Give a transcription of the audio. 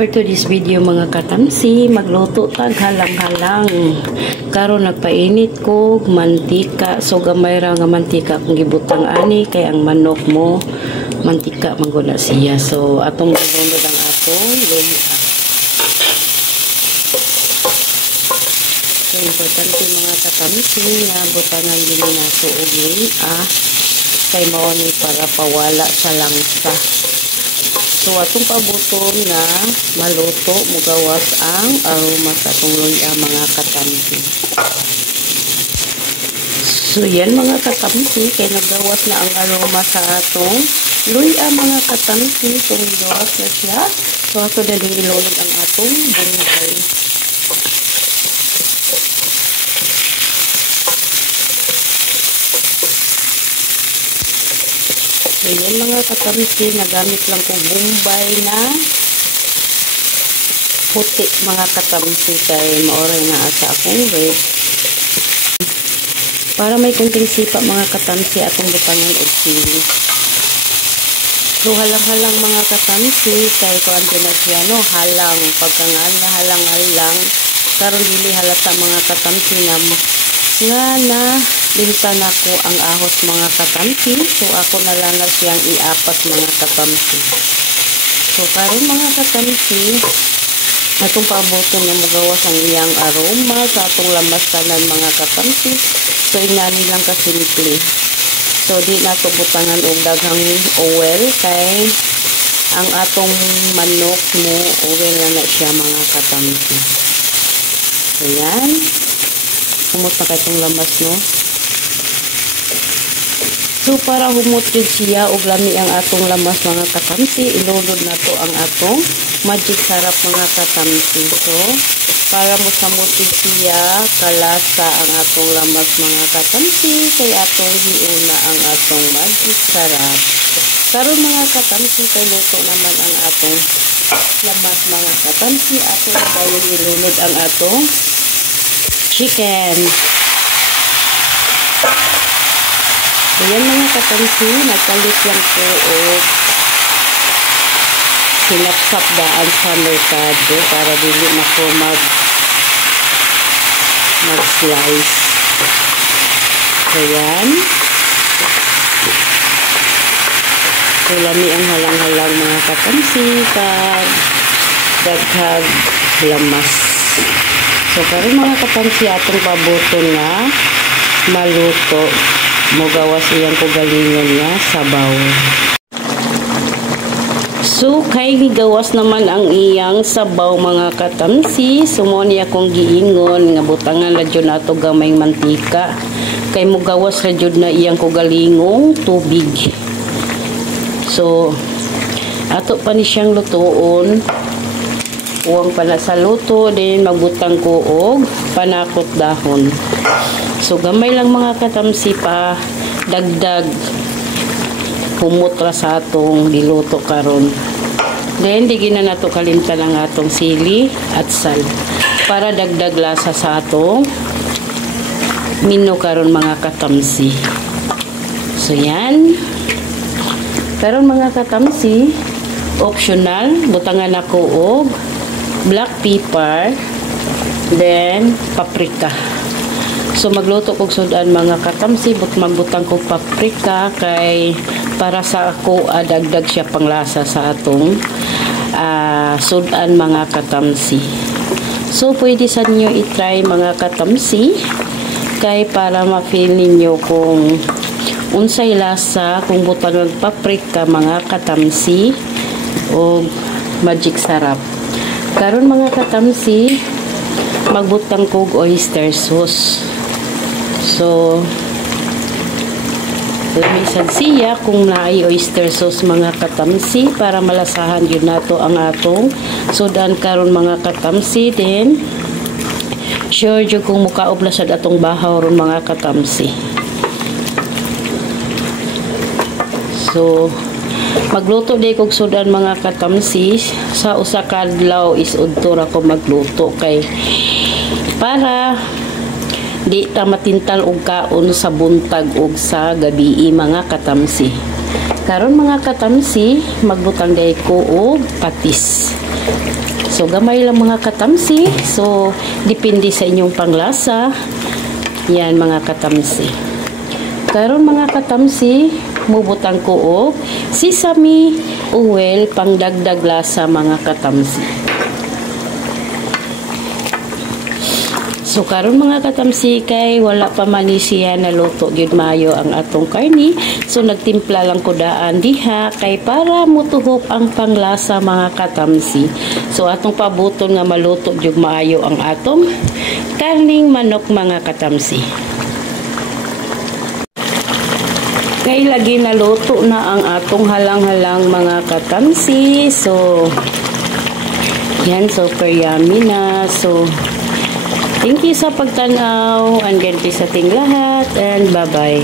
For today's video mga katamsi, magluto tag halang-halang. Karon nagpainit ko mantika, so gamay ra nga mantika kung gibutang ani kay ang manok mo mantika mangguna siya. So atong gulunod ang atong luya. So importante mga katamsi nga butangan din nato og luya kay mao ni para pawala sa langsa. So, atong pabuton na maluto, mugawas ang aroma sa atong luya mga katamsi. So, yan mga katamsi, kay nagawas na ang aroma sa atong luya mga katamsi. So, nagawas na siya. So, ato na din ilulog ang atong bunhay. So, yan mga katamsi, nagamit lang ko Bombay na puti mga katamsi kay maoray na sa akong red. Para may kunting sipa mga katamsi atong butangan og sili. So, halang-halang mga katamsi kay kuan na siya no, halang. Pagkangan na halang-halang, karon dili halata mga katamsi na binta na ko ang ahos mga katamsi. So, ako na lang na siyang iapat mga katamsi. So, karon mga katamsi, atong paaboton na magawas ang iyang aroma sa atong lamastanan mga katamsi. So, inani lang kasimple. So, di na ito butangan og daghang oil kay ang atong manok mo, oil na siya mga katamsi. So, yan. Humot na itong lamas, no? So, para humot din siya og lami ang atong lamas mga katamsi, ilulod na to ang atong magic sarap mga katamsi. So, para mo samutin siya, kalasa ang atong lamas mga katamsi, kay atong hiuna ang atong magic sarap. Karon mga katamsi, kay luto naman ang atong lamas mga katamsi, atong dayon ilulod ang atong chicken. Ayan mga katamsi, nagpalit lang po o sinapsap daan sa merkado para dili na po mag-slice. Ayan. So, lami ang halang-halang mga katamsi kag daghag lamas. So, karon mga katamsi atong pabuton na maluto. Mugawas iyang kugalingon niya sabaw. So, kay gawas naman ang iyang sabaw mga katamsi. Sumo niya kong giingon nga butangan ra jud nato gamay mantika. Kay mugawas ra jud na iyang kugalingong tubig. So, ato pa ni siyang lutoon. Uwang pala sa luto, din magbutang ko og panakot dahon. So, gamay lang mga katamsi pa, dagdag humot ra sa atong diluto karon. Then, digin na nato kalimtan ang atong sili at sal para dagdag lasa sa atong menu karon mga katamsi. So, yan. Karon mga katamsi, optional, butangan ako og black pepper, then paprika. So, magluto kong sudan mga katamsi, magbutang kong paprika kay para sa ako dagdag siya panglasa sa atong sudan mga katamsi. So, pwede sa ninyo itry mga katamsi kay para ma-feel ninyo kung unsay lasa kung butang ng paprika mga katamsi o magic sarap. Karon mga katamsi, magbutang kog oyster sauce. So, lamisan siya kung naay oyster sauce mga katamsi para malasahan yun nato ang atong sudan karon mga katamsi. Then, sure jud kung mukaob na sad atong bahaw ron mga katamsi. So, magluto day kog sudan mga katamsi sa usa ka adlaw is udto ra ko magluto kay para di ta matintal og kaon sa buntag ug sa gabi mga katamsi. Karon mga katamsi, magbutang day ko og patis. So gamay lang mga katamsi. So depende sa inyong panglasa. Yan mga katamsi. Karon mga katamsi, mubutang ko og sesame oil pang dagdag lasa mga katamsi. So karon mga katamsi, kay wala pa man ni siya naluto gyud maayo ang atong karni. So nagtimpla lang ko daan diha kay para mutuhop ang panglasa mga katamsi. So atong pabuton nga maluto gyud maayo ang atong karning manok mga katamsi. Kay lagi naluto na ang atong halang-halang mga katamsi. So yan, super yummy na. So thank you sa pagtanaw, and ganti sa ating lahat, and bye-bye.